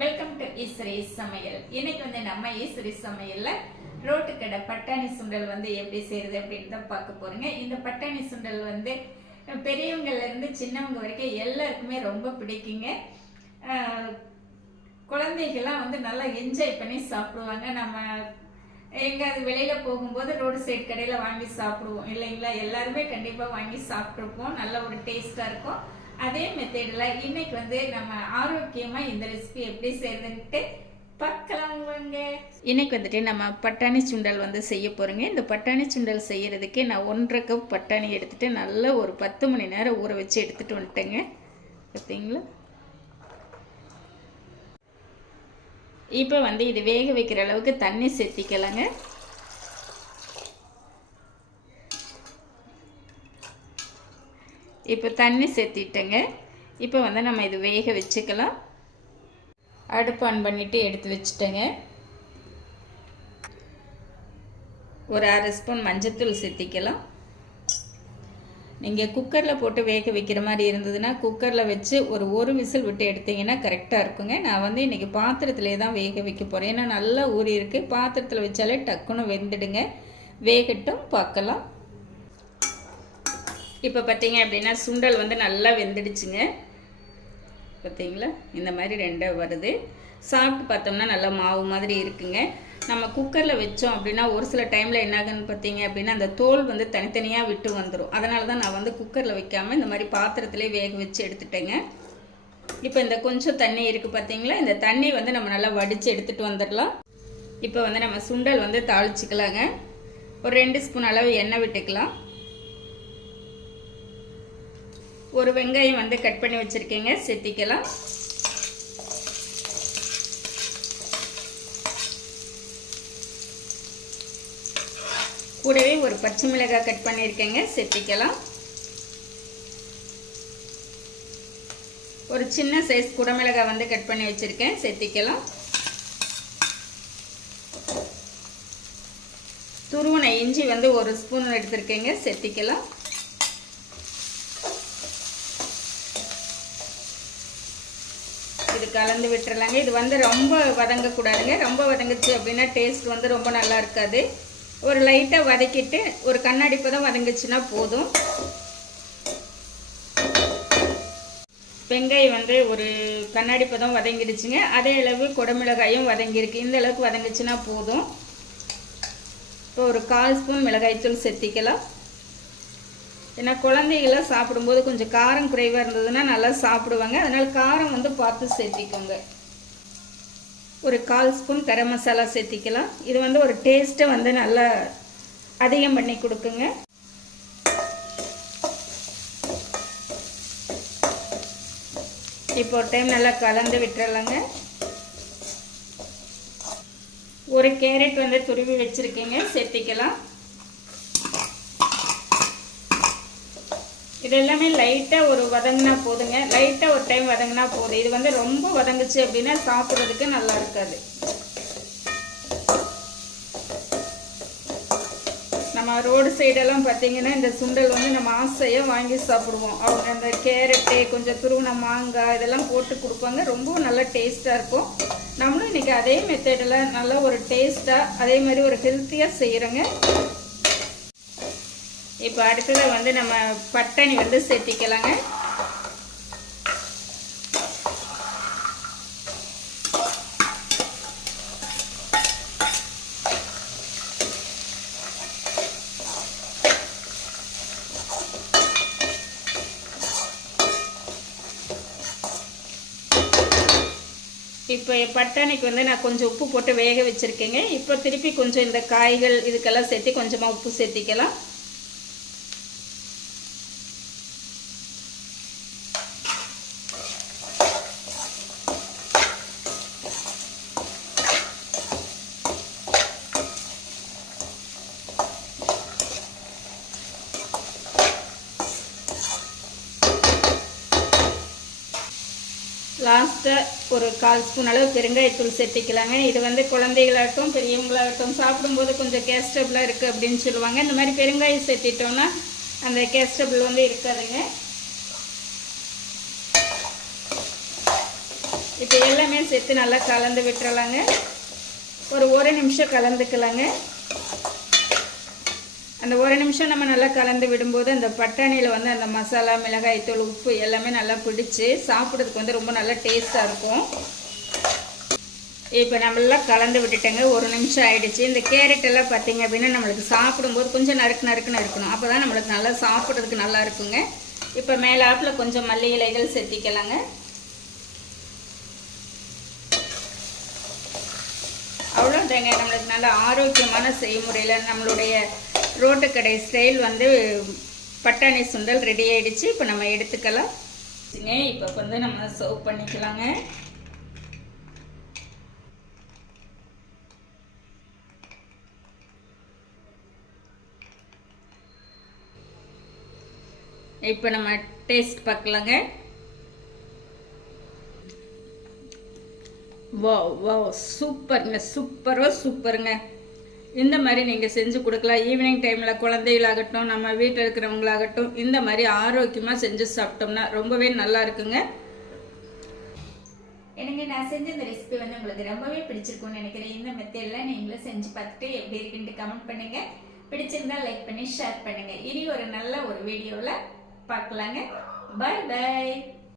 Welcome to Eswari சமையல். இன்னைக்கு வந்து நம்ம ஈஸ்வரி சமையல்ல ரோட்டு கடை பட்டாணி சுண்டல் வந்து எப்படி செய்யறது அப்படின்னு தான் பார்க்க போறீங்க. இந்த பட்டாணி சுண்டல் வந்து பெரியவங்கள்ல இருந்து சின்னவங்க வரைக்கும் எல்லாருக்குமே ரொம்ப பிடிக்குங்க. குழந்தைகள்லாம் வந்து நல்லா என்ஜாய் பண்ணி சாப்பிடுவாங்க. நம்ம எங்கேயாவது வெளியில போகும்போது ரோடு சைடு கடையில வாங்கி சாப்பிடுவோம். இல்லைங்களா? எல்லாருமே கண்டிப்பா வாங்கி சாப்பிட்ருப்போம் நல்ல ஒரு டேஸ்டா இருக்கும். அதே மெத்தேடில் இன்னைக்கு வந்து நம்ம ஆரோக்கியமாக இந்த ரெசிபி எப்படி செய்யறதுன்ட்டு பார்க்கலாம் வாங்க. இன்னைக்கு வந்துட்டு நம்ம பட்டாணி சுண்டல் வந்து செய்ய போறோங்க. இந்த பட்டாணி சுண்டல் செய்கிறதுக்கு நான் ஒன்றரை கப் பட்டாணி எடுத்துட்டு நல்லா ஒரு பத்து மணி நேரம் ஊற வச்சு எடுத்துட்டு வந்துட்டேங்க. பார்த்தீங்களா இப்போ வந்து இது வேக வைக்கிற அளவுக்கு தண்ணி சேர்த்திக்கலாங்க. இப்போ தண்ணி சேர்த்திட்டேங்க. இப்போ வந்து நம்ம இது வேக வச்சுக்கலாம். அடுப்பு ஆன் பண்ணிவிட்டு எடுத்து வச்சுட்டேங்க. ஒரு அரை ஸ்பூன் மஞ்சத்தூள் சேர்த்திக்கலாம். நீங்கள் குக்கரில் போட்டு வேக வைக்கிற மாதிரி இருந்ததுன்னா குக்கரில் வச்சு ஒரு ஒரு விசில் விட்டு எடுத்தீங்கன்னா கரெக்டாக இருக்குங்க. நான் வந்து இன்றைக்கி பாத்திரத்திலே தான் வேக வைக்க போகிறேன் ஏன்னா நல்லா ஊறி இருக்குது பாத்திரத்தில் வச்சாலே டக்குன்னு வெந்துடுங்க. வேகட்டும் பார்க்கலாம். இப்போ பார்த்தீங்க அப்படின்னா சுண்டல் வந்து நல்லா வெந்துடுச்சுங்க. பார்த்தீங்களா இந்த மாதிரி ரெண்டாக வருது. சாப்பிட்டு பார்த்தோம்னா நல்லா மாவு மாதிரி இருக்குங்க. நம்ம குக்கரில் வச்சோம் அப்படின்னா ஒரு சில டைமில் என்னாகுன்னு பார்த்தீங்க அப்படின்னா அந்த தோல் வந்து தனித்தனியாக விட்டு வந்துடும் அதனால தான் நான் வந்து குக்கரில் வைக்காமல் இந்த மாதிரி பாத்திரத்திலே வேக வச்சு எடுத்துட்டேங்க. இப்போ இந்த கொஞ்சம் தண்ணி இருக்குது பார்த்தீங்களா இந்த தண்ணி வந்து நம்ம நல்லா வடித்து எடுத்துகிட்டு வந்துடலாம். இப்போ வந்து நம்ம சுண்டல் வந்து தாளிச்சிக்கலாங்க. ஒரு ரெண்டு ஸ்பூன் அளவு எண்ணெய் விட்டுக்கலாம். ஒரு வெங்காயம் வந்து கட் பண்ணி வச்சுருக்கேங்க செத்திக்கலாம். கூடவே ஒரு பச்சை மிளகாய் கட் பண்ணியிருக்கேங்க செத்திக்கலாம். ஒரு சின்ன சைஸ் குடமிளகாய் வந்து கட் பண்ணி வச்சுருக்கேன் செத்திக்கலாம். துருவனை இஞ்சி வந்து ஒரு ஸ்பூன் எடுத்திருக்கேங்க செத்திக்கலாம். கலந்து விட்டுறலாங்க. இது வந்து ரொம்ப வதங்கக்கூடாதுங்க. ரொம்ப வதங்குச்சு அப்படின்னா டேஸ்ட் வந்து ரொம்ப நல்லா இருக்காது. ஒரு லைட்டாக வதக்கிட்டு ஒரு கண்ணாடி பதம் வதங்குச்சுன்னா போதும். வெங்காயம் வந்து ஒரு கண்ணாடி பதம் வதங்கிடுச்சுங்க. அதே அளவு குடமிளகாயும் வதங்கியிருக்கு. இந்த அளவுக்கு வதங்குச்சுன்னா போதும். இப்போ ஒரு கால் ஸ்பூன் மிளகாய்த்தூள் செத்திக்கலாம் ஏன்னா குழந்தைகள்லாம் சாப்பிடும்போது கொஞ்சம் காரம் குறைவாக இருந்ததுன்னா நல்லா சாப்பிடுவாங்க. அதனால் காரம் வந்து பார்த்து சேர்த்திக்கோங்க. ஒரு கால் ஸ்பூன் கரம் மசாலா சேர்த்திக்கலாம். இது வந்து ஒரு டேஸ்ட்டை வந்து நல்லா அதிகம் பண்ணி கொடுக்குங்க. இப்போ ஒரு டைம் நல்லா கலந்து விட்டுறலாங்க. ஒரு கேரட் வந்து துருவி வச்சுருக்கேங்க. சேர்த்திக்கலாம். இது எல்லாமே லைட்டாக ஒரு வதங்கினா போதுங்க. லைட்டாக ஒரு டைம் வதங்கினா போதும். இது வந்து ரொம்ப வதங்குச்சு அப்படின்னா சாப்பிட்றதுக்கு நல்லா இருக்காது. நம்ம ரோடு சைடெல்லாம் பார்த்தீங்கன்னா இந்த சுண்டல் வந்து நம்ம ஆசையாக வாங்கி சாப்பிடுவோம். அவங்க அந்த கேரட்டு கொஞ்சம் துருவின மாங்காய் இதெல்லாம் போட்டு கொடுப்பாங்க. ரொம்ப நல்லா டேஸ்ட்டாக இருக்கும். நம்மளும் இன்றைக்கி அதே மெத்தடில் நல்லா ஒரு டேஸ்ட்டாக அதே மாதிரி ஒரு ஹெல்த்தியாக செய்கிறோங்க இப்போ அடுத்ததாக வந்து நம்ம பட்டாணி வந்து சேர்த்திக்கலாங்க. இப்போ பட்டாணிக்கு வந்து நான் கொஞ்சம் உப்பு போட்டு வேக வச்சுருக்கேங்க. இப்போ திருப்பி கொஞ்சம் இந்த காய்கள் இதுக்கெல்லாம் சேர்த்து கொஞ்சமாக உப்பு சேர்த்திக்கலாம். லாஸ்ட்டாக ஒரு கால் ஸ்பூன் அளவு பெருங்காயத்தூள் சேர்த்திக்கலாங்க. இது வந்து குழந்தைகளாகட்டும் பெரியவங்களாகட்டும் சாப்பிடும்போது கொஞ்சம் கேஸ்டபிளாக இருக்குது அப்படின்னு சொல்லுவாங்க. இந்த மாதிரி பெருங்காயம் சேர்த்திட்டோம்னா அந்த கேஸ்டபிள் வந்து இருக்காதுங்க. இப்போ எல்லாமே சேர்த்து நல்லா கலந்து விட்டுறலாங்க. ஒரு ஒரு நிமிஷம் கலந்துக்கலாங்க. அந்த ஒரு நிமிஷம் நம்ம நல்லா கலந்து விடும்போது அந்த பட்டாணியில் வந்து அந்த மசாலா மிளகாய்த்தூள் உப்பு எல்லாமே நல்லா பிடிச்சி சாப்பிட்றதுக்கு வந்து ரொம்ப நல்லா டேஸ்ட்டாக இருக்கும். இப்போ நம்மளாம் கலந்து விட்டுட்டேங்க. ஒரு நிமிஷம் ஆகிடுச்சு இந்த கேரட் எல்லாம் பார்த்தீங்க அப்படின்னா நம்மளுக்கு சாப்பிடும்போது கொஞ்சம் நறுக்கு நறுக்குன்னு இருக்கணும். அப்போ தான் நம்மளுக்கு நல்லா சாப்பிட்றதுக்கு நல்லா இருக்குங்க. இப்போ மேலாப்பில் கொஞ்சம் மல்லி இலைகள் செத்திக்கலாங்க. அவ்வளோதாங்க நம்மளுக்கு நல்ல ஆரோக்கியமான செய்முறையில் நம்மளுடைய ரோட்டு கடை ஸ்டைல் வந்து பட்டாணி சுண்டல் ரெடி ஆயிடுச்சு. இப்போ நம்ம எடுத்துக்கலாம். இப்போ வந்து நம்ம சர்வ் பண்ணிக்கலாங்க. இப்போ நம்ம டேஸ்ட் பார்க்கலாங்க. வா வா சூப்பருங்க சூப்பரோ சூப்பருங்க இந்த மாதிரி நீங்கள் செஞ்சு கொடுக்கலாம். ஈவினிங் டைமில் குழந்தைகளாகட்டும் நம்ம வீட்டில் இருக்கிறவங்களாகட்டும் இந்த மாதிரி ஆரோக்கியமாக செஞ்சு சாப்பிட்டோம்னா ரொம்பவே நல்லா இருக்குங்க. எனக்கு நான் செஞ்ச இந்த ரெசிபி வந்து உங்களுக்கு ரொம்பவே பிடிச்சிருக்கும்னு நினைக்கிறேன். இந்த மெத்தடில் நீங்களும் செஞ்சு பார்த்துட்டு எப்படி இருக்குன்ட்டு கமெண்ட் பண்ணுங்க. பிடிச்சிருந்தா லைக் பண்ணி ஷேர் பண்ணுங்க. இனி ஒரு நல்ல ஒரு வீடியோவில் பார்க்கலாங்க. பாய் பாய்